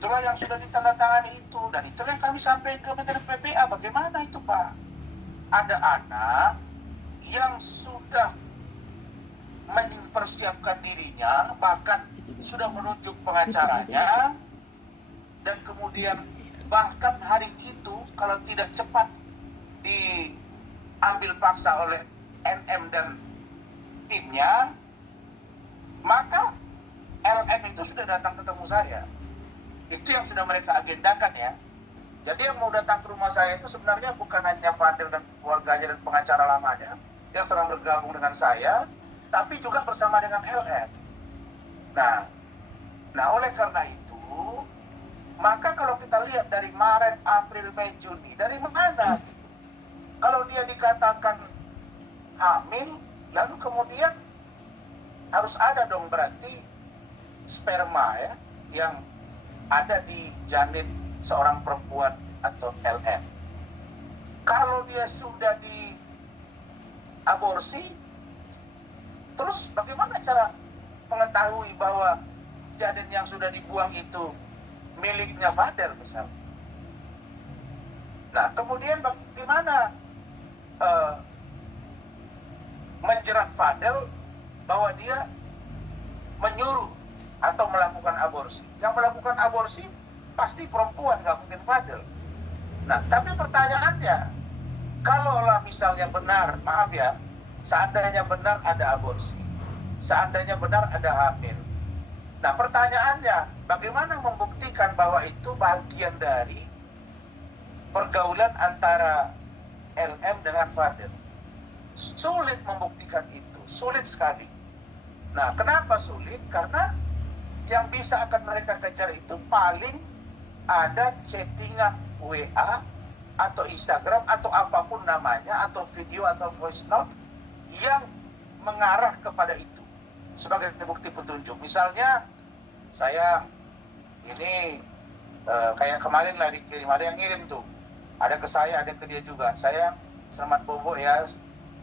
Itulah yang sudah ditandatangani itu, dan itulah yang kami sampaikan ke Kementerian PPA. Bagaimana itu Pak? Ada anak yang sudah mempersiapkan dirinya, bahkan sudah menunjuk pengacaranya, dan kemudian bahkan hari itu kalau tidak cepat diambil paksa oleh NM dan timnya, maka LM itu sudah datang ketemu saya. Itu yang sudah mereka agendakan ya. Jadi yang mau datang ke rumah saya itu sebenarnya bukan hanya Fadel dan keluarganya dan pengacara lamanya yang sedang bergabung dengan saya, tapi juga bersama dengan LM. Nah oleh karena itu, maka kalau kita lihat dari Maret, April, Mei, Juni, dari mana gitu? Kalau dia dikatakan hamil, lalu kemudian harus ada dong berarti sperma ya yang ada di janin seorang perempuan atau LM. Kalau dia sudah diaborsi, terus bagaimana cara mengetahui bahwa janin yang sudah dibuang itu miliknya Fadel misalnya? Nah kemudian bagaimana menjerat Fadel bahwa dia menyuruh atau melakukan aborsi? Yang melakukan aborsi pasti perempuan, nggak mungkin Fadel. Nah, tapi pertanyaannya, kalaulah misalnya benar, maaf ya, seandainya benar ada aborsi, seandainya benar ada hamil. Nah, pertanyaannya, bagaimana membuktikan bahwa itu bagian dari pergaulan antara LM dengan Fadel? Sulit membuktikan itu, sulit sekali. Nah, kenapa sulit? Karena yang bisa akan mereka kejar itu paling ada chattingan WA atau Instagram atau apapun namanya, atau video atau voice note yang mengarah kepada itu sebagai bukti petunjuk. Misalnya saya ini kayak kemarin lah dikirim, ada yang ngirim tuh, ada ke saya, ada ke dia juga. Saya selamat bobo ya,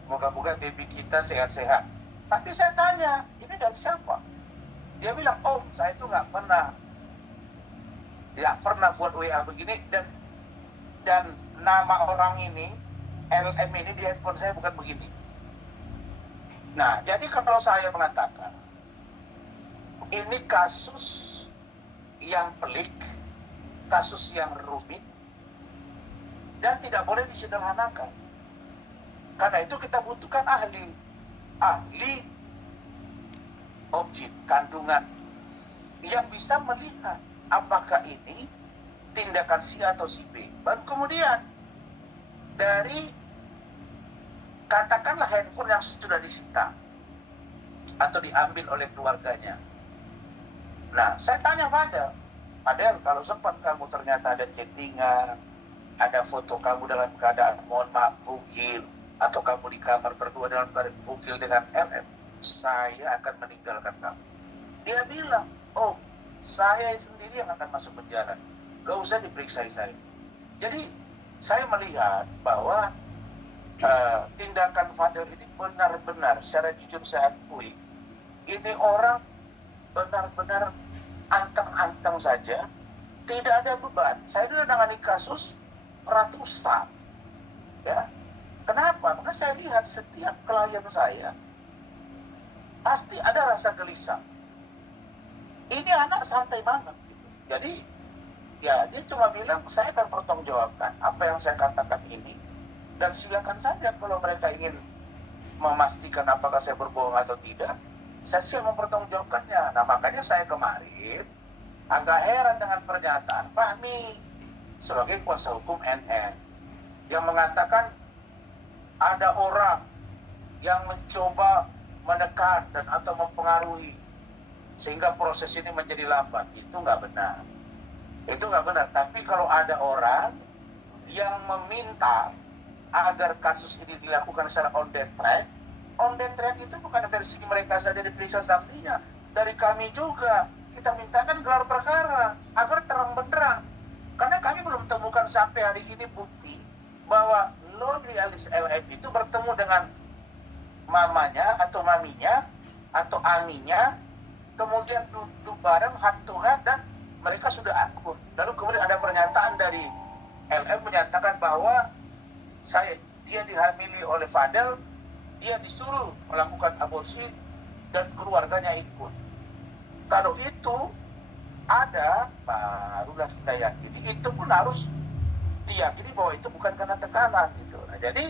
moga-moga baby kita sehat-sehat. Tapi saya tanya, ini dari siapa? Dia bilang, oh saya itu nggak pernah buat WA begini, dan nama orang ini, LM ini di handphone saya bukan begini. Nah, jadi kalau saya mengatakan ini kasus yang pelik, kasus yang rumit, dan tidak boleh disederhanakan. Karena itu kita butuhkan ahli objek kandungan yang bisa melihat apakah ini tindakan si atau si B. Baru kemudian dari katakanlah handphone yang sudah disita atau diambil oleh keluarganya. Nah, saya tanya Fadel, kalau sempat kamu ternyata ada chattingan, ada foto kamu dalam keadaan mohon maaf bugil, atau kamu di kamar berdua dalam keadaan bugil dengan LM, saya akan meninggalkan kamu. Dia bilang, oh saya sendiri yang akan masuk penjara, gak usah diperiksa saya. Jadi saya melihat bahwa tindakan Fadel ini benar-benar, secara jujur saya akui, ini orang benar-benar anteng-anteng saja, tidak ada beban. Saya sudah menangani kasus ratusan, ya. Kenapa? Karena saya lihat setiap klien saya pasti ada rasa gelisah. Ini anak santai banget, gitu. Jadi ya dia cuma bilang saya akan pertanggungjawabkan apa yang saya katakan ini, dan silakan saja kalau mereka ingin memastikan apakah saya berbohong atau tidak, saya siap mempertanggungjawabkannya. Nah makanya saya kemarin agak heran dengan pernyataan Fahmi sebagai kuasa hukum NN yang mengatakan ada orang yang mencoba menekan dan atau mempengaruhi sehingga proses ini menjadi lambat. Itu nggak benar. Itu nggak benar. Tapi kalau ada orang yang meminta agar kasus ini dilakukan secara on the track itu bukan versi mereka saja diperiksa saksinya. Dari kami juga kita mintakan gelar perkara agar terang benderang. Karena kami belum temukan sampai hari ini bukti bahwa Loli alias LM itu bertemu dengan mamanya atau maminya atau aminya, kemudian duduk bareng heart to heart dan mereka sudah akur. Lalu kemudian ada pernyataan dari LM menyatakan bahwa dia dihamili oleh Fadel, dia disuruh melakukan aborsi dan keluarganya ikut. Kalau itu ada, barulah kita yakini. Itu pun harus diyakini bahwa itu bukan karena tekanan gitu. Nah, jadi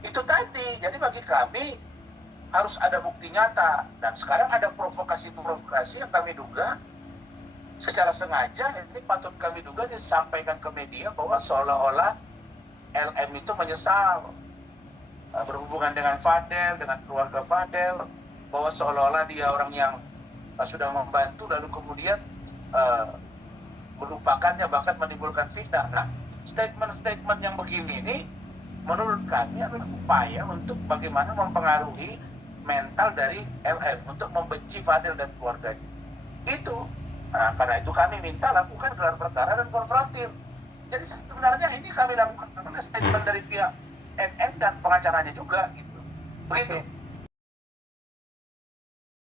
itu tadi. Jadi bagi kami harus ada bukti nyata. Dan sekarang ada provokasi-provokasi yang kami duga secara sengaja, ini patut kami duga disampaikan ke media bahwa seolah-olah LM itu menyesal berhubungan dengan Fadel, dengan keluarga Fadel, bahwa seolah-olah dia orang yang sudah membantu lalu kemudian melupakannya, bahkan menimbulkan fitnah. Nah, statement-statement yang begini ini menurut kami adalah upaya untuk bagaimana mempengaruhi mental dari LM untuk membenci Fadel dan keluarganya. Itu. Nah, karena itu kami minta lakukan gelar perkara dan konfrontir. Jadi sebenarnya ini kami lakukan karena statement dari pihak NM dan pengacaranya juga gitu. Begitu.